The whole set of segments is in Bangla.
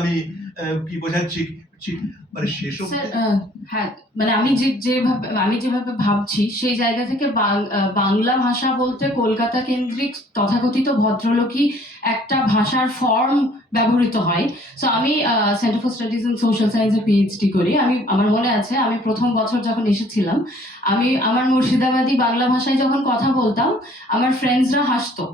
আমি কি বোঝাচ্ছি মানে সেসব হ্যাঁ, মানে আমি যেভাবে ভাবছি সেই জায়গা থেকে বাংলা ভাষা বলতে কলকাতা কেন্দ্রিক তথাকথিত ভদ্রলোকী একটা ভাষার ফর্ম ব্যবহৃত হয়। সো আমি centre for studies in social সায়েন্সে পিএইচডি করি। আমার মনে আছে আমি প্রথম বছর যখন এসেছিলাম, আমার মুর্শিদাবাদী বাংলা ভাষায় যখন কথা বলতাম, আমার ফ্রেন্ডসরা হাসতো,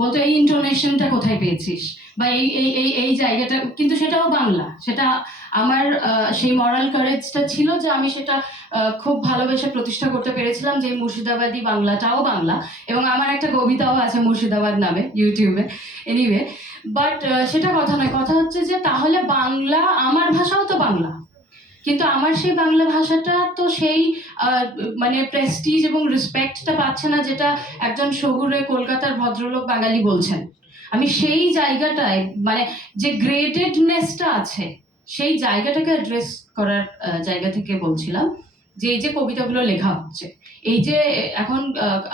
বলতো এই ইন্টোনেশনটা কোথায় পেয়েছিস, বা এই এই এই এই জায়গাটা, কিন্তু সেটাও বাংলা। সেটা আমার সেই মরাল কারেজটা ছিল যে আমি সেটা খুব ভালোবেসে প্রতিষ্ঠা করতে পেরেছিলাম যে মুর্শিদাবাদী বাংলাটাও বাংলা, এবং আমার একটা কবিতাও আছে মুর্শিদাবাদ নামে ইউটিউবে। এনিওয়ে, বাট সেটা কথা নয়, কথা হচ্ছে যে তাহলে বাংলা, আমার ভাষাও তো বাংলা, কিন্তু আমার সেই বাংলা ভাষাটা তো সেই মানে প্রেস্টিজ এবং রেসপেক্টটা পাচ্ছে না যেটা একজন শহুরে কলকাতার ভদ্রলোক বাঙালি বলছেন। আমি সেই জায়গাটায়, মানে যে গ্রেডেডনেসটা আছে সেই জায়গাটাকে অ্যাড্রেস করার জায়গা থেকে বলছিলাম যে এই যে কবিতাগুলো লেখা হচ্ছে, এই যে এখন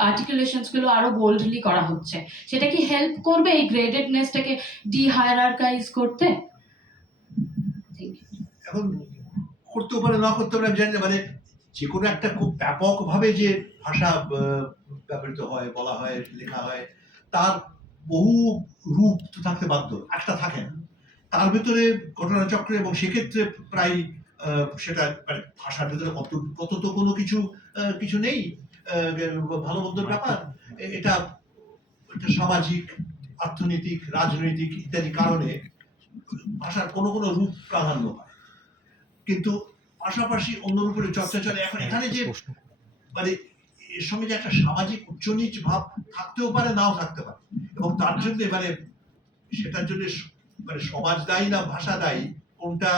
আর্টিকুলেশনস গুলো আরো বোল্ডলি করা হচ্ছে, সেটা কি হেল্প করবে এই গ্রেডেডনেসটাকে ডিহায়ারার্কাইজ করতে? এখন করতেও পারে, না করতে পারে, আমি জানি না। মানে যে কোনো একটা খুব ব্যাপক ভাবে যে ভাষা ব্যবহৃত হয়, বলা হয়, লেখা হয়, তার বহু রূপ তো থাকতে বাধ্য, একটা থাকে না। তার ভিতরে ঘটনাচক্র, এবং সেক্ষেত্রে প্রায় সেটা মানে ভাষার ভিতরে কত তো কোনো কিছু নেই ভালো মন্দর ব্যাপার। এটা সামাজিক, অর্থনৈতিক, রাজনৈতিক ইত্যাদি কারণে ভাষার কোনো রূপ প্রাধান্য পায়, কিন্তু পাশাপাশি অন্য রূপের চর্চা চলে। এখন এখানে যে মানে এর সঙ্গে যে একটা সামাজিক উচ্চ নিচ ভাব থাকতেও পারে, নাও থাকতে পারে, এবং তার জন্য মানে সেটার জন্য মানে সমাজ দায়ী না ভাষা দায়ী, কোনটা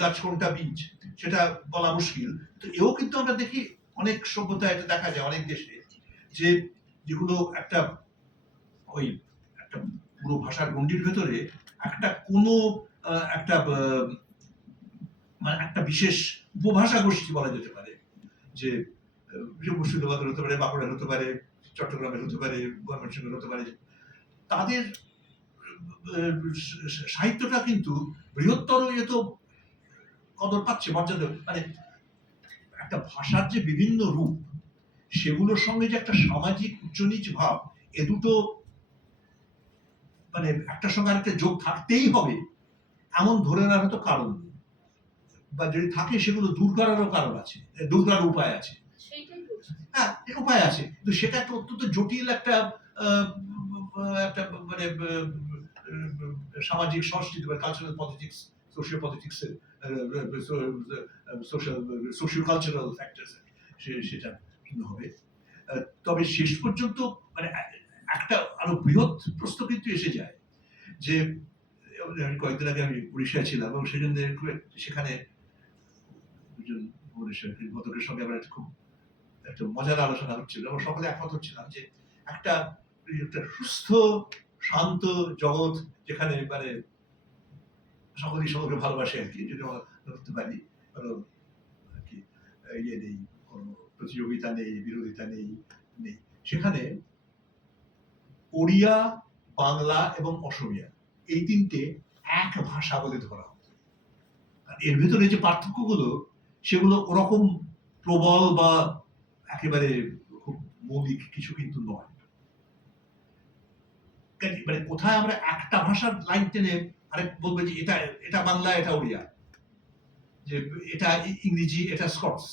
গাছ কোনটা বীজ সেটা বলা মুশকিল। তো এও কিন্তু আমরা দেখি অনেক সভ্যতা, এটা দেখা যায় অনেক দেশে, যে যেগুলো একটা ওই একটা পুরো ভাষার গণ্ডির ভেতরে একটা কোনো একটা মানে একটা বিশেষ উপভাষা গোষ্ঠী বলা যেতে পারে, যে মুর্শিদাবাদের হতে পারে, বাঁকুড়ার হতে পারে, চট্টগ্রামের হতে পারে, ময়মনসিংহের হতে পারে, তাদের সাহিত্যটা কিন্তু বৃহত্তর তো কদর পাচ্ছে, মর্যাদা। মানে একটা ভাষার যে বিভিন্ন রূপ, সেগুলোর সঙ্গে যে একটা সামাজিক উচ্চনীচ ভাব, এ দুটো মানে একটার সঙ্গে আরেকটা যোগ থাকতেই হবে এমন ধরে নেওয়ার তো কারণ নেই, বা যদি থাকে সেগুলো দূর করারও কারণ আছে, দূর করার উপায় আছে। হ্যাঁ, উপায় আছে, কিন্তু সেটা একটা অত্যন্ত জটিল একটা একটা মানে সামাজিক সংস্কৃতি বা cultural politics, socio politics, socio cultural factors, সেটা হবে। তবে শেষ পর্যন্ত মানে একটা আরো বৃহৎ প্রশ্ন কিন্তু এসে যায়, যে কয়েকদিন আগে আমি উড়িষ্যায় ছিলাম, এবং সেজন্য সেখানে ভদ্রকের সঙ্গে আমার খুব একটা মজার আলোচনা হচ্ছিল, এবং সকলে একমত হচ্ছিলাম যে একটা সুস্থ শান্ত জগৎ, যেখানে মানে সকলেই সকলকে ভালোবাসে আর কি, যদি ধরতে পারি, ইয়ে নেই, কোনো প্রতিযোগিতা নেই, বিরোধিতা নেই, সেখানে ওড়িয়া, বাংলা এবং অসমীয়া এই তিনটে এক ভাষা বলে ধরা হতো। এর ভিতরে যে পার্থক্যগুলো, সেগুলো ওরকম প্রবল বা একেবারে খুব মৌলিক কিছু কিন্তু নয়। মানে কোথায় আমরা একটা ভাষার লাইন টেনে আরেক বলবো যে এটা এটা বাংলা, এটা ওড়িয়া, যে এটা ইংরেজি, এটা স্কটস,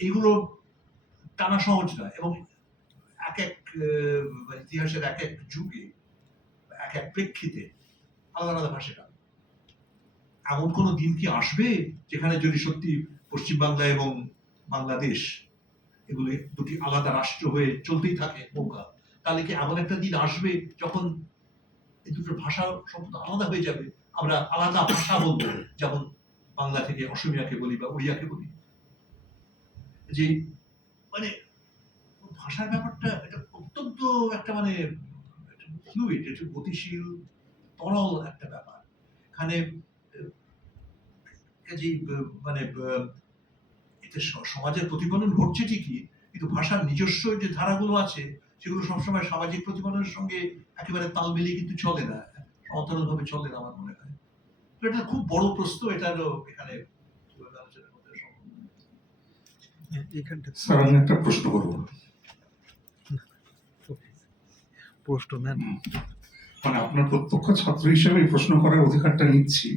এইগুলো টানা সহজ নয়। এবং এক এক ইতিহাসের এক এক যুগে এক এক প্রেক্ষিতে আলাদা আলাদা ভাষা। এমন কোন দিন কি আসবে যেখানে যদি সত্যি পশ্চিমবাংলা এবং বাংলাদেশ এগুলো দুটি আলাদা রাষ্ট্র হয়ে চলতেই থাকে নৌকা, তাহলে কি এমন একটা দিন আসবে যখন এই দুটোর ভাষা সম্পূর্ণ আলাদা হয়ে যাবে, আমরা আলাদা ভাষা বলবো, যেমন বাংলা থেকে অসমীয়াকে বলি বা ওড়িয়াকে বলি? যে মানে ভাষার ব্যাপারটা এটা অত্যন্ত একটা মানে ফ্লুইড, এটা গতিশীল, তরল একটা ব্যাপার। এখানে যে মানে এতে সমাজের প্রতিফলন ঘটছে ঠিকই, কিন্তু ভাষার নিজস্ব যে ধারাগুলো আছে, সেগুলো সবসময় সামাজিক প্রতিফলনের সঙ্গে একেবারে তাল মিলিয়ে কিন্তু চলে না, সমান্তরালভাবে চলে না আমার মনে হয়। এটা খুব বড় প্রশ্ন, এটারও এখানে আলোচনা করতে সম্ভব না। স্যার আমি একটা প্রশ্ন করবো, প্রশ্ন নেন। মানে আপনার প্রত্যক্ষ ছাত্র হিসেবে এই প্রশ্ন করার অধিকারটা নিচ্ছি।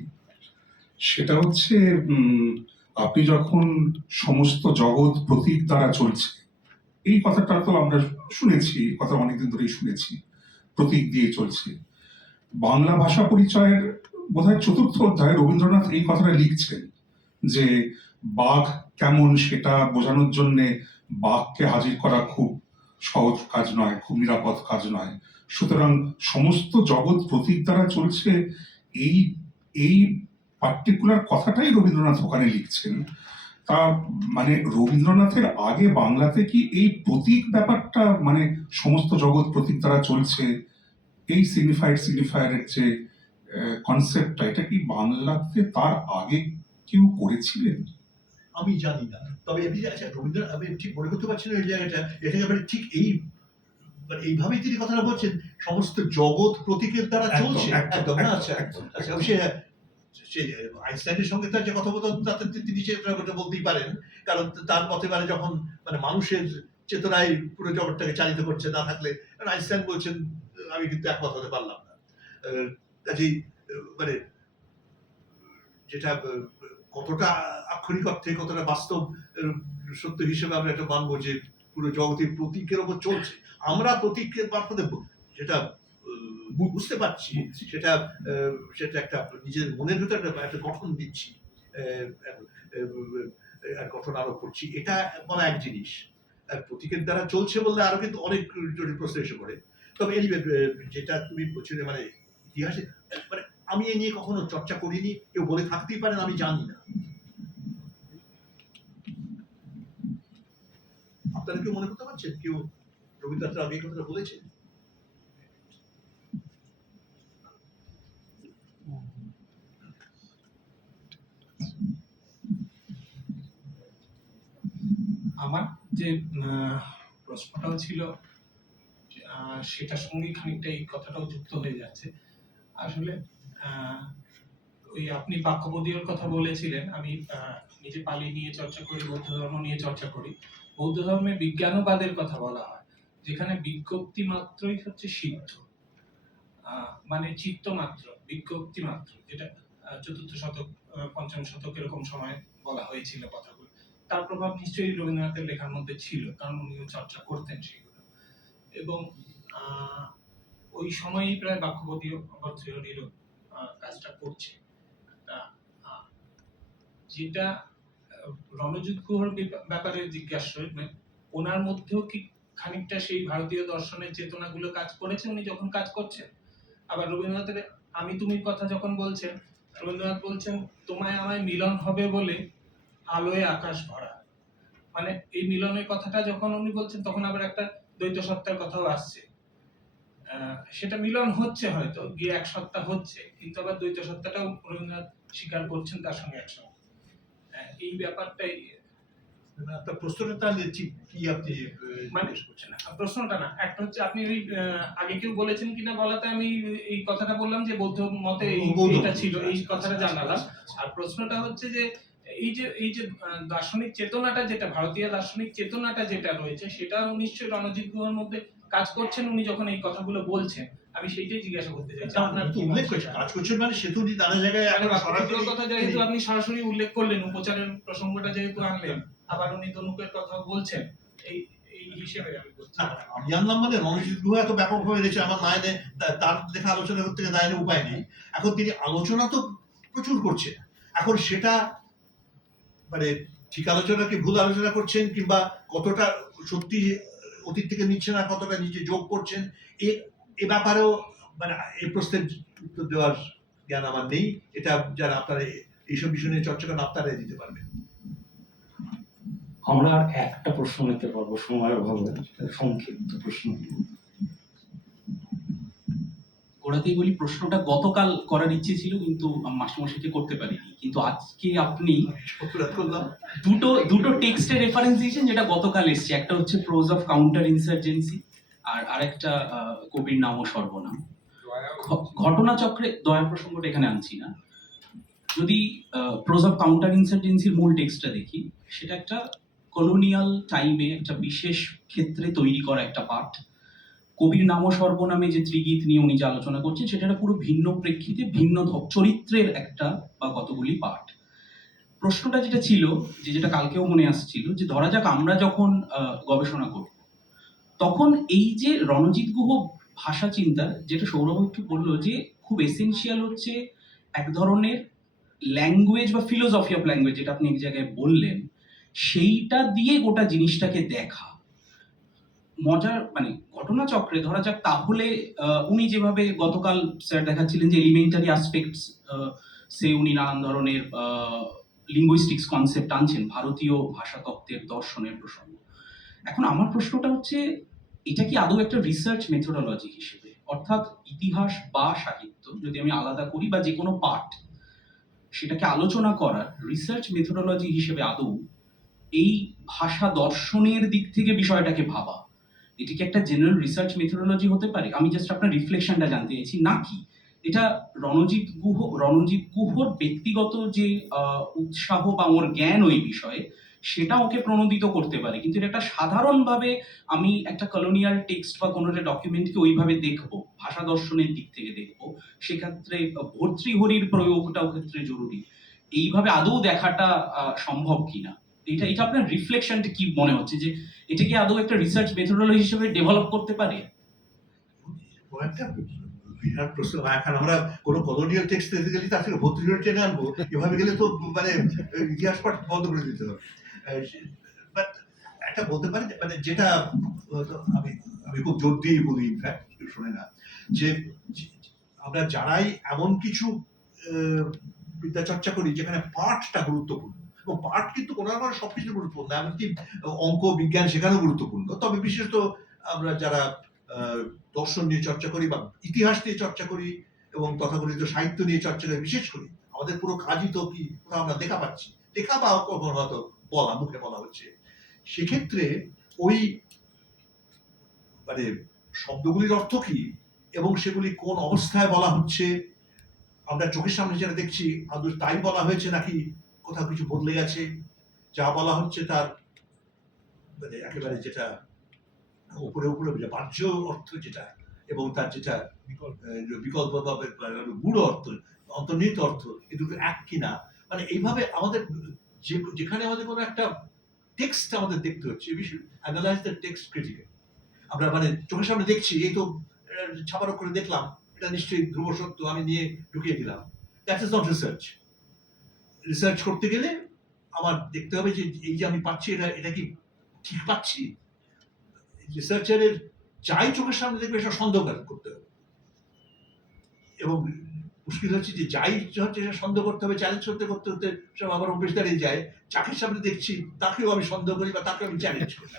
সেটা হচ্ছে আপনি যখন সমস্ত জগৎ প্রতীক দ্বারা চলছে, এই কথাটা তো আমরা শুনেছি, কথা অনেকদিন ধরেই শুনেছি, প্রতীক দিয়ে চলছে। বাংলা ভাষা পরিচয়ের বোধহয় 4র্থ অধ্যায়ে রবীন্দ্রনাথ এই কথাটা লিখছেন যে বাঘ কেমন সেটা বোঝানোর জন্যে বাঘকে হাজির করা খুব সহজ কাজ নয়, খুব নিরাপদ কাজ নয়। সুতরাং সমস্ত জগৎ প্রতীক দ্বারা চলছে, এই এই পার্টিকুলার কথাটাই রবীন্দ্রনাথ ওখানে লিখছেন। তা মানে রবীন্দ্রনাথের আগে বাংলাতে কি এই প্রতীক ব্যাপারটা, মানে সমস্ত জগৎ প্রতীক দ্বারা চলছে, এই সিগনিফায়ারের যে কনসেপ্টটা, এটা কি বাংলাতে তার আগে কেউ করেছিলেন? আমি জানি না, তবে এমনি আচ্ছা রবীন্দ্রনাথ, আমি ঠিক মনে করতে পারছি না এই জায়গাটা, এটাকে মানে ঠিক এই মানে এইভাবেই তিনি কথাটা বলছেন, সমস্ত জগৎ প্রতীকের দ্বারা চলছে। একদম না, আচ্ছা আচ্ছা, সে আইনস্টাইনের সঙ্গে তার যে কথোপকথন, তাতে তিনি সেটা বলতেই পারেন, কারণ তার মতে মানে যখন মানে মানুষের চেতনায় পুরো জগৎটাকে চালিত করছে, না থাকলে আইনস্টাইন বলছেন আমি কিন্তু একমত হতে পারলাম না। কাজেই মানে যেটা কতটা আক্ষরিক অর্থে কতটা বাস্তব সত্য হিসেবে আমরা এটা মানবো যে পুরো জগতের প্রতীকের ওপর চলছে, আমরা প্রতীকের মারফতে যেটা বুঝতে পারছি, সেটা সেটা একটা নিজের মনের ভিতরে একটা গঠন দিচ্ছি, গঠন আরোপ করছি, এটা বলা এক জিনিস। প্রতীকের দ্বারা চলছে বললে আরো কিন্তু অনেক জটিল প্রশ্ন এসে পড়ে। তবে এনিওয়ে, যেটা তুমি বলছিলে মানে ইতিহাসে, মানে আমি এ নিয়ে কখনো চর্চা করিনি, কেউ বলে থাকতেই পারেন, আমি জানি না। আপনারা কেউ মনে করতে পারছেন কেউ রবীন্দ্রনাথ আগে এই কথাটা বলেছেন? আমার যে প্রশ্নটাও ছিল সেটার সঙ্গে খানিকটা এই কথাটাও যুক্ত হয়ে যাচ্ছে। আসলে ওই আপনি বাক্যবোধীয়র কথা বলেছিলেন, আমি নিজে পালি নিয়ে চর্চা করি, বৌদ্ধ ধর্ম নিয়ে চর্চা করি। বৌদ্ধ ধর্মে বিজ্ঞানবাদের কথা বলা হয়, যেখানে বিজ্ঞপ্তি মাত্রই হচ্ছে সিদ্ধ, মানে চিত্ত মাত্র, বিজ্ঞপ্তি মাত্র, যেটা 4র্থ শতক 5ম শতক এরকম সময় বলা হয়েছিল কথাগুলো। তার প্রভাব নিশ্চয়ই রবীন্দ্রনাথের লেখার মধ্যে ছিল, কারণ উনিও চর্চা করতেন সেগুলো। এবং ওই সময়ই প্রায় বাক্যবোধীয় থিওরিরও কাজটা করছে। যেটা রণজিৎ গুহর ব্যাপারে জিজ্ঞাসা, ওনার মধ্যেও কি খানিকটা সেই ভারতীয় দর্শনের চেতনাগুলো কাজ করেছে উনি যখন কাজ করছেন? আবার রবীন্দ্রনাথের আমি তুমির কথা যখন বলছেন, রবীন্দ্রনাথ বলছেন তোমায় আমায় মিলন হবে বলে আলোয় আকাশ ভরা, মানে এই মিলনের কথাটা যখন উনি বলছেন তখন আবার একটা দ্বৈত সত্তার কথাও আসছে। সেটা মিলন হচ্ছে, হয়তো গিয়ে এক সত্তা হচ্ছে, কিন্তু আবার দ্বৈত সত্তাটাও রবীন্দ্রনাথ স্বীকার করছেন তার সঙ্গে একসঙ্গে। এই ব্যাপারটাই আপনার প্রশ্নটা তাহলে ঠিক কি আপনি মানে না, প্রশ্নটা না, একটা হচ্ছে আপনি ওই আগে কেউ বলেছেন কিনা বলাতে আমি এই কথাটা বললাম যে বৌদ্ধ মতে এইটা ছিল, এই কথাটা জানালাম। আর প্রশ্নটা হচ্ছে যে এই যে দার্শনিক চেতনাটা, যেটা ভারতীয় দার্শনিক চেতনাটা যেটা রয়েছে, সেটা নিশ্চয়ই রণজিৎ গুহার মধ্যে কাজ করছেন উনি যখন এই কথাগুলো বলছেন। আমি সেইটাই জিজ্ঞাসা করতে চাইছি। আপনার কি উল্লেখ করছেন কাজ করছেন, মানে সেতু নানা জায়গায় সরাসরি কথা যেহেতু আপনি সরাসরি উল্লেখ করলেন, উপচারের প্রসঙ্গটা যেহেতু আনলেন, আবার উনি ধনুকের কথা বলছেন, এই হিসেবে আমি বলছি। আমি জানলাম মানে রণজিৎ গুহা এত ব্যাপকভাবে রয়েছে আমার নায়নে, তার লেখা আলোচনা করতে গিয়ে নায়নে উপায় নেই। এখন তিনি আলোচনা তো প্রচুর করছেন, এখন সেটা মানে ঠিক আলোচনা কি ভুল আলোচনা করছেন, কিংবা কতটা সত্যি অতীত থেকে নিচ্ছেন আর কতটা নিজে যোগ করছেন, এ ব্যাপারেও মানে এই প্রশ্নের উত্তর দেওয়ার জ্ঞান আমার নেই। এটা যারা আপনারা এইসব বিষয় নিয়ে চর্চা করেন আপনারাই দিতে পারবেন। আমরা আর একটা প্রশ্ন নিতে পারবো সময়ের অভাবে, সংক্ষিপ্ত প্রশ্ন। গোড়াতেই বলি, প্রশ্নটা গতকাল করার ইচ্ছে ছিল কিন্তু মাস্টারমশাইকে করতে পারিনি, কিন্তু আজকে আপনি দুটো টেক্সটের রেফারেন্স দিয়েছেন যেটা গতকাল এসছে। একটা হচ্ছে প্রোজ অফ কাউন্টার ইনসার্জেন্সি, আর আরেকটা কবির নাম ও সর্বনাম। ঘটনাচক্রে দয়ার প্রসঙ্গটা এখানে আনছি না, যদি প্রোজ অফ কাউন্টার ইনসার্জেন্সির মূল টেক্সটটা দেখি, সেটা একটা কলোনিয়াল টাইমে একটা বিশেষ ক্ষেত্রে তৈরি করা একটা পাঠ। কবির নাম ও সর্বনামে যে ত্রিগীত নিয়ে উনি যে আলোচনা করছেন, সেটা একটা পুরো ভিন্ন প্রেক্ষিতে ভিন্ন চরিত্রের একটা বা কতগুলি পাঠ। প্রশ্নটা যেটা ছিল, যেটা কালকেও মনে আসছিল, যে ধরা যাক আমরা যখন গবেষণা করব, তখন এই যে রণজিৎ গুহ ভাষা চিন্তা, যেটা সৌরভ একটু বললো, যে খুব এসেনশিয়াল হচ্ছে এক ধরনের ল্যাঙ্গুয়েজ বা ফিলোসফি অফ ল্যাঙ্গুয়েজ, যেটা আপনি এক জায়গায় বললেন, সেইটা দিয়ে গোটা জিনিসটাকে দেখা। মজার মানে ঘটনাচক্রে ধরা যাক তাহলে উনি যেভাবে গতকাল স্যার দেখাচ্ছিলেন যে এলিমেন্টারি অ্যাসপেক্টস, সে উনি নানান ধরনের লিঙ্গুইস্টিক্স কনসেপ্ট আনছেন ভারতীয় ভাষা তত্ত্বের দর্শনের প্রসঙ্গ। এখন আমার প্রশ্নটা হচ্ছে, এটা কি আদৌ একটা রিসার্চ মেথোডোলজি হিসেবে, অর্থাৎ ইতিহাস বা সাহিত্য যদি আমি আলাদা করি, বা যে কোনো পাঠ, সেটাকে আলোচনা করার রিসার্চ মেথোডোলজি হিসেবে আদৌ এই ভাষা দর্শনের দিক থেকে বিষয়টাকে ভাবা, এটি কি একটা জেনারেল রিসার্চ মেথোডোলজি হতে পারে? আমি জাস্ট আপনার রিফ্লেকশনটা জানতে চাইছি, নাকি এটা রণজিৎ গুহর ব্যক্তিগত যে উৎসাহ বা ওর জ্ঞান ওই বিষয়ে, সেটা ওকে প্রণোদিত করতে পারে, কিন্তু এটা একটা সাধারণভাবে আমি একটা কলোনিয়াল টেক্সট বা কোনো একটা ডকুমেন্টকে ওইভাবে দেখবো, ভাষা দর্শনের দিক থেকে দেখবো, সেক্ষেত্রে ভর্তৃহরির প্রয়োগটাও ক্ষেত্রে জরুরি, এইভাবে আদৌ দেখাটা সম্ভব কিনা? এটা এটা আপনার রিফ্লেকশনটা কি মনে হচ্ছে, যে এটা কি আদৌ একটা রিসার্চ মেথোডোলজি হিসেবে ডেভেলপ করতে পারে? ও একটা বিরাট প্রশ্ন। এখন আমরা কোনো কলোনিয়াল টেক্সট পেতে গেলে তার থেকে ভর্তৃহরি টেনে আনবো, এভাবে গেলে তো মানে ইতিহাস পাঠ বন্ধ করে দিতে হবে। বাট একটা বলতে পারি, মানে যেটা আমি আমি খুব জোর দিয়ে বলি, ইনফ্যাক্ট কেউ শোনে না, যে আমরা যারাই এমন কিছু বিদ্যা চর্চা করি যেখানে পাঠটা গুরুত্বপূর্ণ, এবং পাঠ কিন্তু কোনো না কোনো সবকিছু গুরুত্বপূর্ণ, এমনকি অঙ্ক বিজ্ঞান সেখানেও গুরুত্বপূর্ণ, তবে বিশেষত আমরা যারা দর্শন নিয়ে চর্চা করি বা ইতিহাস নিয়ে চর্চা করি এবং তথাকথিত সাহিত্য নিয়ে চর্চা করি, বিশেষ করি আমাদের পুরো কাজই তো কি কোথাও আমরা দেখা পাচ্ছি, দেখা বা কখনো হয়তো বলা, মুখে বলা হচ্ছে, সেক্ষেত্রে ওই মানে শব্দগুলির অর্থ কি এবং সেগুলি কোন অবস্থায় বলা হচ্ছে, আমরা চোখের সামনে যেটা দেখছি আদৌ তাই বলা হয়েছে নাকি কোথাও কিছু বদলে গেছে, যা বলা হচ্ছে তার মানে একেবারে যেটা উপরে উপরে বাহ্য অর্থ যেটা, এবং তার যেটা বিকল্প বা গূঢ় অর্থ, অন্তর্নিহিত অর্থ, এই দুটো এক কিনা, মানে এইভাবে আমাদের যেখানে আমাদের কোনো একটা টেক্সট আমাদের দেখতে হচ্ছে, we should analyse the text critically. আমরা মানে চোখের সামনে দেখছি, এই তো ছাপারক করে দেখলাম, এটা নিশ্চয়ই ধ্রুব সত্য, আমি নিয়ে ঢুকিয়ে দিলাম, that is not research. Research করতে গেলে আমার দেখতে হবে যে এই যে আমি পাচ্ছি, এটা এটা কি ঠিক পাচ্ছি। রিসার্চারের যাই চোখের সামনে দেখবে এটা সন্দেহ করতে হবে, এবং মুশকিল হচ্ছে যে যাই হচ্ছে এটা সন্দেহ করতে হবে, চ্যালেঞ্জ করতে করতে করতে সব আমার অভ্যেস দাঁড়িয়ে যায়, যাকে সামনে দেখছি তাকেও আমি সন্দেহ করি বা তাকে আমি চ্যালেঞ্জ করি,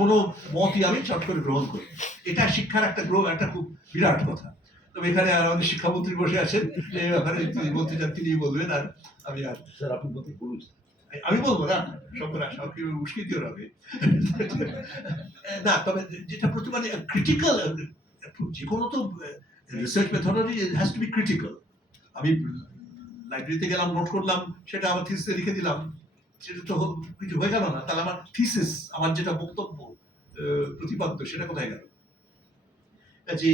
কোনো মতই আমি চট করে গ্রহণ করি। এটা শিক্ষার একটা খুব বিরাট কথা। তবে এখানে আর আমাদের শিক্ষামন্ত্রী বসে আছেন, এই ব্যাপারে তিনি বলতে চান তিনি বলবেন, আর আমি আর স্যার আপনি বলতে বলুন। আমি বলবো না, সবকে উস্কে দিয়ে হবে না। তবে যেটা প্রতিবার ক্রিটিক্যাল, যে কোনো তো research methodology has to be critical. আমি লাইব্রেরিতে গেলাম, নোট করলাম, সেটা আমার থিসিসে লিখে দিলাম, সেটা তো কিছু হয়ে গেল না, তাহলে আমার থিসিস, আমার যেটা বক্তব্য প্রতিপাদ্য, সেটা কোথায় গেল? কাজে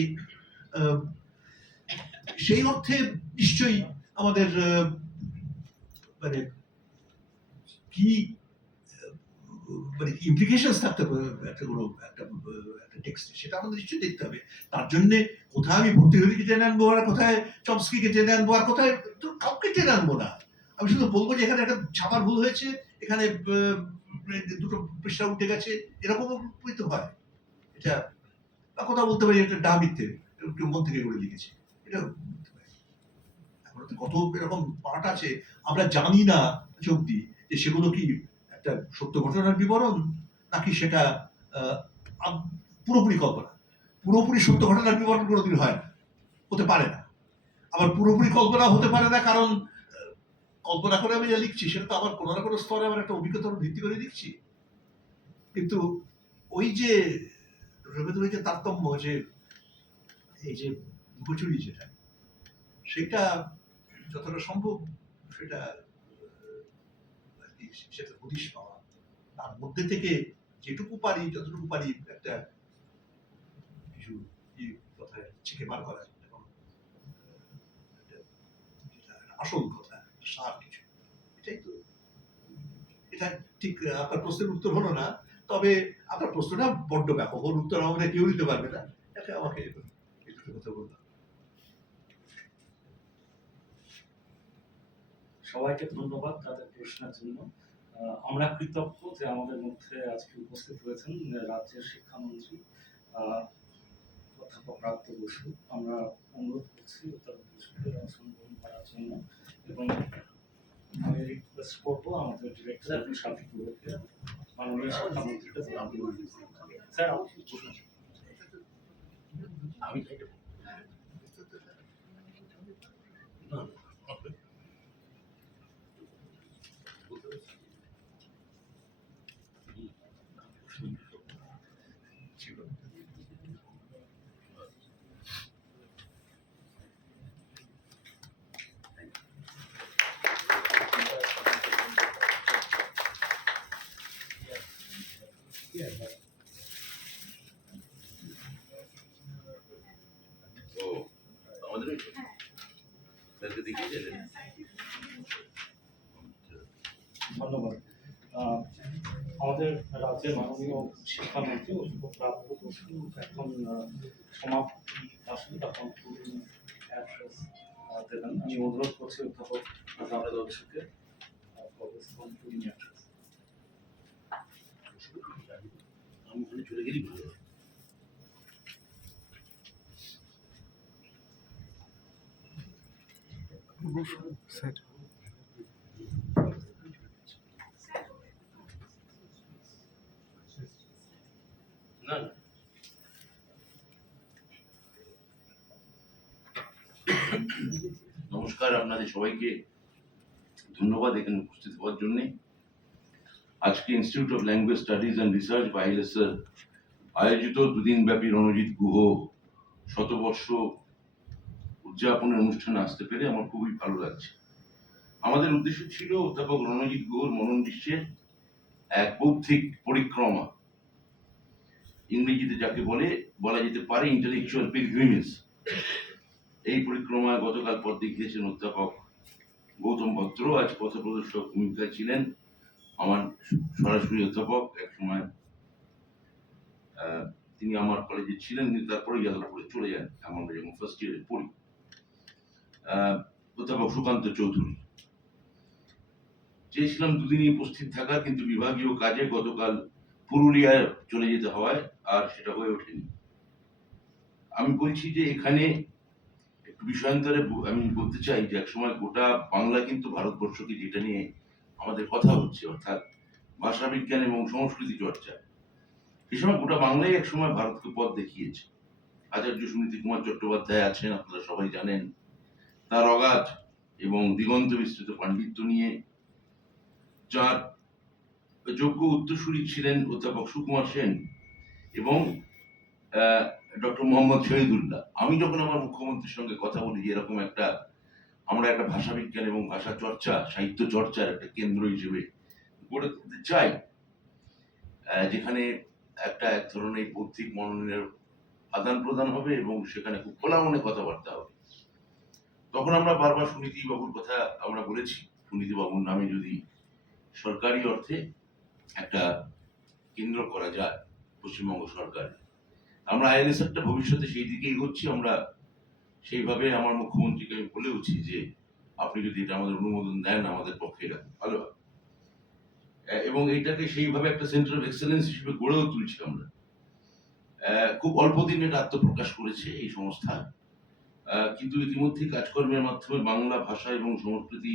সেই অর্থে নিশ্চয়ই আমাদের মানে কি মানে ইমপ্লিকেশনস থাকতে হবে একটা কোনো একটা টেক্সটে, সেটা আমাদের নিশ্চয়ই দেখতে হবে। তার জন্য কোথায় আমি ভর্তৃহরিকে টেনে আনবো, আর কোথায় চমস্কিকে টেনে আনবো, আর কোথায় কাউকে টেনে আনবো না। আমি শুধু বলবো যে এখানে একটা ছাপার ভুল হয়েছে, এখানে দুটো পৃষ্ঠা উঠে গেছে, এরকম তো হয়। এটা বা কোথাও বলতে পারি এটা ডা মিথ্যে, কেউ মন থেকে করে লিখেছে, এটা এখন কত এরকম পাঠ আছে আমরা জানি না অবধি যে সেগুলো কি একটা সত্য ঘটনার বিবরণ, নাকি সেটা পুরোপুরি কল্পনা। পুরোপুরি সত্য ঘটনার বিবরণ কোনোদিন হয় না, হতে পারে না। আবার পুরোপুরি কল্পনা হতে পারে না, কারণ কল্পনা করে আমি যা লিখছি সেটা তো আবার কোনো না কোনো স্তরে আমার একটা অভিজ্ঞতার ভিত্তি করে লিখছি। কিন্তু ওই যে রবীন্দ্রের যে তারতম্য, যে এই যে লুকোচুরি যেটা, সেটা যতটা সম্ভব সেটা আর কি, সেটা হদিশ পাওয়া, তার মধ্যে থেকে যেটুকু পারি যতটুকু পারি একটা কিছু কথা ছেঁকে বার করা, এবং একটা আসল কথা, সার কিছু, এটাই তো। এটা ঠিক আপনার প্রশ্নের উত্তর হলো না, তবে আপনার প্রশ্নটা বড্ড ব্যাপক, ওর উত্তর আমাদের কেউ দিতে পারবে না, এটা আমাকে এই দুটো কথা বললাম। সবাইকে ধন্যবাদ তাদের প্রশ্নের জন্য। আমরা কৃতজ্ঞ যে আমাদের মধ্যে আজকে উপস্থিত হয়েছেন রাজ্যের শিক্ষামন্ত্রী অধ্যাপক প্রাপ্ত বসু। আমরা অনুরোধ করছি অধ্যাপক বসুকে আসন গ্রহণ করার জন্য, এবং আমি রিকোয়েস্ট করবো আমাদের ডিরেক্টর সাথী গুলোকে মাননীয় শিক্ষামন্ত্রীকে স্যার আমি ধন্যবাদ। আমাদের রাজ্যের মাননীয় শিক্ষামন্ত্রী অধ্যাপক প্রাপ্ত বসু এখন সমাপ্তি আসলে তখন অ্যাড্রেস দেবেন। আমি অনুরোধ করছি অধ্যাপক প্রাপ্ত বসুকে আমি ওখানে চলে গেলি ভালো। স্যার না নমস্কার, আপনাদের সবাইকে ধন্যবাদ এখানে উপস্থিত হওয়ার জন্য। আজকে institute of language studies and research বা ILSR আয়োজিত দুদিন ব্যাপী রণজিৎ গুহ শতবর্ষ উদযাপনের অনুষ্ঠানে আসতে পেরে আমার খুবই ভালো লাগছে। আমাদের উদ্দেশ্য ছিল অধ্যাপক রণজিৎ গুহর মনন বিশ্বের এক বৌদ্ধিক পরিক্রমা, ইংরেজিতে যাকে বলা যেতে পারে ইন্টেলেকচুয়াল পিলগ্রিমেজ। এই পরিক্রমায় গতকাল পথ দেখিয়েছেন অধ্যাপক গৌতম ভদ্র। আজ পথপ্রদর্শক ভূমিকায় ছিলেন আমার সরাসরি অধ্যাপক, এক সময় তিনি আমার কলেজে ছিলেন, কিন্তু তারপরে যাদবপুরে চলে যান আমরা যখন ফার্স্ট ইয়ারে পড়ি, অধ্যাপক সুকান্ত চৌধুরী। চেয়েছিলাম দুদিনই উপস্থিত থাকা, কিন্তু বিভাগীয় কাজে গতকাল পুরুলিয়ায় চলে যেতে হওয়ায় আর সেটা হয়ে ওঠেনি। আমি বলছি যে এখানে একটু বিষয়ান্তরে আমি বলতে চাই যে একসময় গোটা বাংলা কিন্তু ভারতবর্ষকে, যেটা নিয়ে আমাদের কথা হচ্ছে, অর্থাৎ ভাষা বিজ্ঞান এবং সংস্কৃতি চর্চা, সে সময় গোটা বাংলাই একসময় ভারতকে পথ দেখিয়েছে। আচার্য সুনীতি কুমার চট্টোপাধ্যায় আছেন, আপনারা সবাই জানেন, তার অগাধ এবং দিগন্ত বিস্তৃত পাণ্ডিত্য নিয়ে যার যোগ্য উত্তরসূরি ছিলেন অধ্যাপক সুকুমার সেন এবং ডক্টর মোহাম্মদ শহীদুল্লাহ। আমি যখন আমার মুখ্যমন্ত্রীর সঙ্গে কথা বলি যে এরকম আমরা একটা ভাষা বিজ্ঞান এবং ভাষা চর্চা, সাহিত্য চর্চার একটা কেন্দ্র হিসেবে গড়ে তুলতে চাই, যেখানে এক ধরনের বৌদ্ধিক মননের আদান প্রদান হবে এবং সেখানে খুব খোলা মনে কথাবার্তা হবে, তখন আমরা বারবার সুনীতি বাবুর কথা আমরা বলেছি। সুনীতি বাবুর নামে যদি সরকারি অর্থে একটা কেন্দ্র করা যায় পশ্চিমবঙ্গ সরকার, আমরা ILSRটা ভবিষ্যতে সেই দিকে এগোচ্ছি। আমরা সেইভাবে আমার মুখ্যমন্ত্রীকে আমি বলেওছি যে আপনি যদি এটা আমাদের অনুমোদন দেন আমাদের পক্ষে এটা ভালো হয়, এবং এটাকে সেইভাবে একটা সেন্টার অফ এক্সেলেন্স হিসেবে গড়েও তুলছি আমরা। খুব অল্প দিন এটা আত্মপ্রকাশ করেছে এই সংস্থা, কিন্তু ইতিমধ্যে কাজকর্মের মাধ্যমে বাংলা ভাষা এবং সংস্কৃতি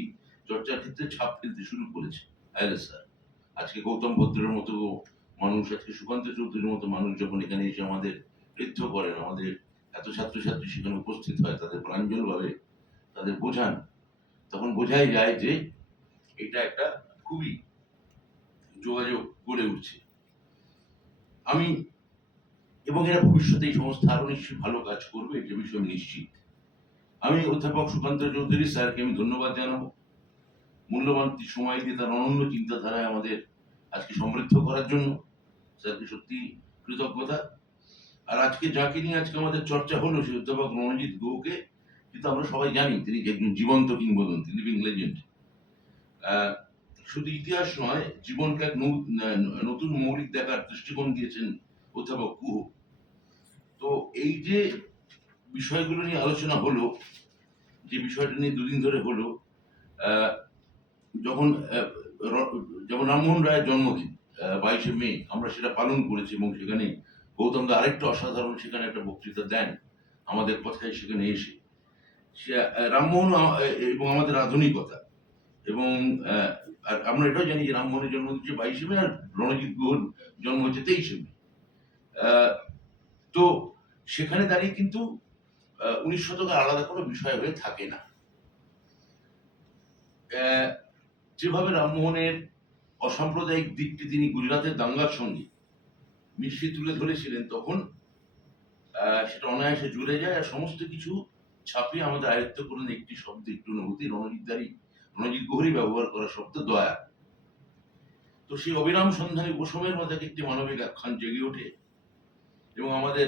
চর্চার ক্ষেত্রে ছাপ ফেলতে শুরু করেছে ILSR। আজকে গৌতম ভদ্রের মতো মানুষ, আজকে সুকান্ত চৌধুরীর মতো মানুষ যখন এখানে এসে আমাদের নৃত্য করেন, আমাদের এত ছাত্রছাত্রী সেখানে উপস্থিত হয়, তাদের প্রাঞ্জল ভাবে তাদের বোঝান, তখন বোঝাই যায় যে এটা একটা খুবই যোগাযোগ গড়ে উঠছে। এবং এরা ভবিষ্যতে এই সংস্থা আরো নিশ্চয়ই ভালো কাজ করবে, এটা বিষয়ে নিশ্চিত। আমি অধ্যাপক সুকান্ত চৌধুরী স্যারকে আমি ধন্যবাদ জানাবো মূল্যবান সময় দিয়ে তার অনন্য চিন্তাধারায় আমাদের আজকে সমৃদ্ধ করার জন্য স্যারকে সত্যি কৃতজ্ঞতা। আর আজকে যাকে নিয়ে আজকে আমাদের চর্চা হলো সেই অধ্যাপক রণজিৎ গুহকে কিন্তু আমরা সবাই জানি তিনি একজন জীবন্ত কিংবদন্তি, লিভিং লেজেন্ড। শুধু ইতিহাস নয়, জীবনকে এক নতুন মৌলিক দেখার দৃষ্টিকোণ দিয়েছেন অধ্যাপক গুহ। তো এই যে বিষয়গুলো নিয়ে আলোচনা হলো, যে বিষয়টা নিয়ে দুদিন ধরে হলো, যখন যেমন রামমোহন রায়ের জন্মদিন 22শে মে আমরা সেটা পালন করেছি এবং সেখানে গৌতম দা আরেকটা অসাধারণ সেখানে একটা বক্তৃতা দেন আমাদের কথায় সেখানে এসে। সে রামমোহন এবং আমাদের আধুনিকতা এবং আর আমরা এটাও জানি যে রামমোহনের জন্ম হচ্ছে 22শে মে আর রণজিৎ গুহর জন্ম হচ্ছে 23শে মে। তো সেখানে দাঁড়িয়ে কিন্তু 19 শতকে আলাদা কোনো বিষয় হয়ে থাকে না। যেভাবে রামমোহনের অসাম্প্রদায়িক দিকটি তিনি গুজরাটের দাঙ্গার সঙ্গে মিশিয়ে তুলে ধরেছিলেন, তখন সেটা অনায়াসে জুড়ে যায় আর সমস্ত কিছু ছাপিয়ে আমাদের আয়ত্ত করেন একটি শব্দ, একটি অনুভূতি, রণজিৎ গুহরই ব্যবহার করা শব্দ দয়া। তো সেই অবিরাম সন্ধানী উপশমের মধ্যে একটি মানবিক আখ্যান জেগে ওঠে এবং আমাদের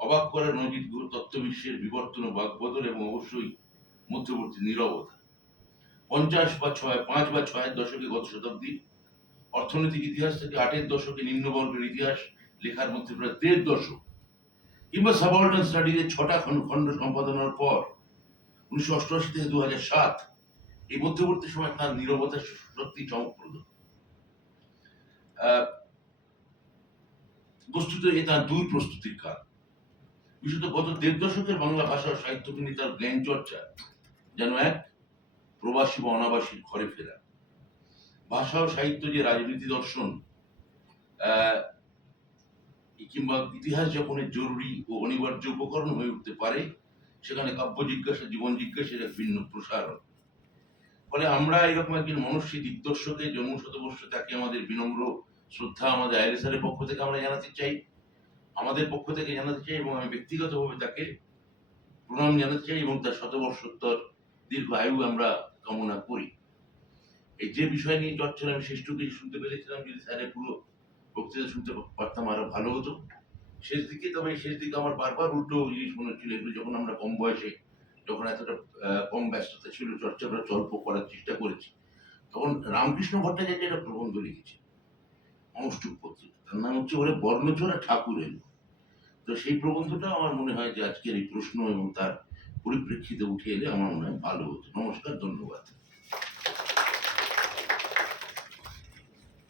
অবাক করে রণজিৎ গুহর তত্ত্ববিশ্বের বিবর্তন ও বাকবদল এবং অবশ্যই মধ্যবর্তী নীরবতা। 5 বা 6 দশকে গত শতাব্দীর অর্থনৈতিক ইতিহাস থেকে 8 দশকে নিম্নবর্গের ইতিহাস লেখার মধ্যে প্রায় 1.5 দশক, কিংবা সাবঅর্ডিনেট স্টাডিজের 6টা খণ্ড সম্পাদনার পর 1988 থেকে 2007 এই মধ্যবর্তী সময় তার নীরবতা সত্যি চমকপ্রদ। বস্তুত এ তার দুই প্রস্তুতির কাল। বিশেষত গত 1.5 দশকের বাংলা ভাষা ও সাহিত্যকে নিয়ে তার জ্ঞান চর্চা যেন এক প্রবাসী বা অনাবাসীর ঘরে ফেরা। ভাষা ও সাহিত্য যে রাজনীতি দর্শন কিংবা ইতিহাস যাপনের জরুরি ও অনিবার্য উপকরণ হয়ে উঠতে পারে, সেখানে কাব্য জিজ্ঞাসা, জীবন জিজ্ঞাসার এক ভিন্ন প্রসারণ। ফলে আমরা এরকম একজন মনস্বী দিগদর্শকের জন্ম শতবর্ষ, তাকে আমাদের বিনম্র শ্রদ্ধা আমাদের ILSR এর পক্ষ থেকে আমরা জানাতে চাই, আমাদের পক্ষ থেকে জানাতে চাই এবং আমি ব্যক্তিগতভাবে তাকে প্রণাম জানাতে চাই এবং তার শতবর্ষোত্তর দীর্ঘ আয়ু আমরা কামনা করি। এই যে বিষয় নিয়ে চর্চা আমি শেষটুকু শুনতে পেরেছিলাম, যদি স্যারের পুরো বক্তৃতা শুনতে পারতাম আরো ভালো হতো। শেষ দিকে আমার বারবার উল্টো জিনিস মনে হচ্ছিল, এগুলো যখন আমরা কম বয়সে, যখন এতটা কম ব্যস্ততা ছিল, চর্চা করা স্বল্প করার চেষ্টা করেছি, তখন রামকৃষ্ণ ভট্টাচার্য একটা প্রবন্ধ লিখেছে অনুষ্ঠুপ পত্রিকা, তার নাম হচ্ছে ওরে বর্ণচোরা ঠাকুর এলো। তো সেই প্রবন্ধটা আমার মনে হয় যে আজকের এই প্রশ্ন এবং তার পরিপ্রেক্ষিতে উঠে এলে আমার মনে হয় ভালো হতো। নমস্কার, ধন্যবাদ।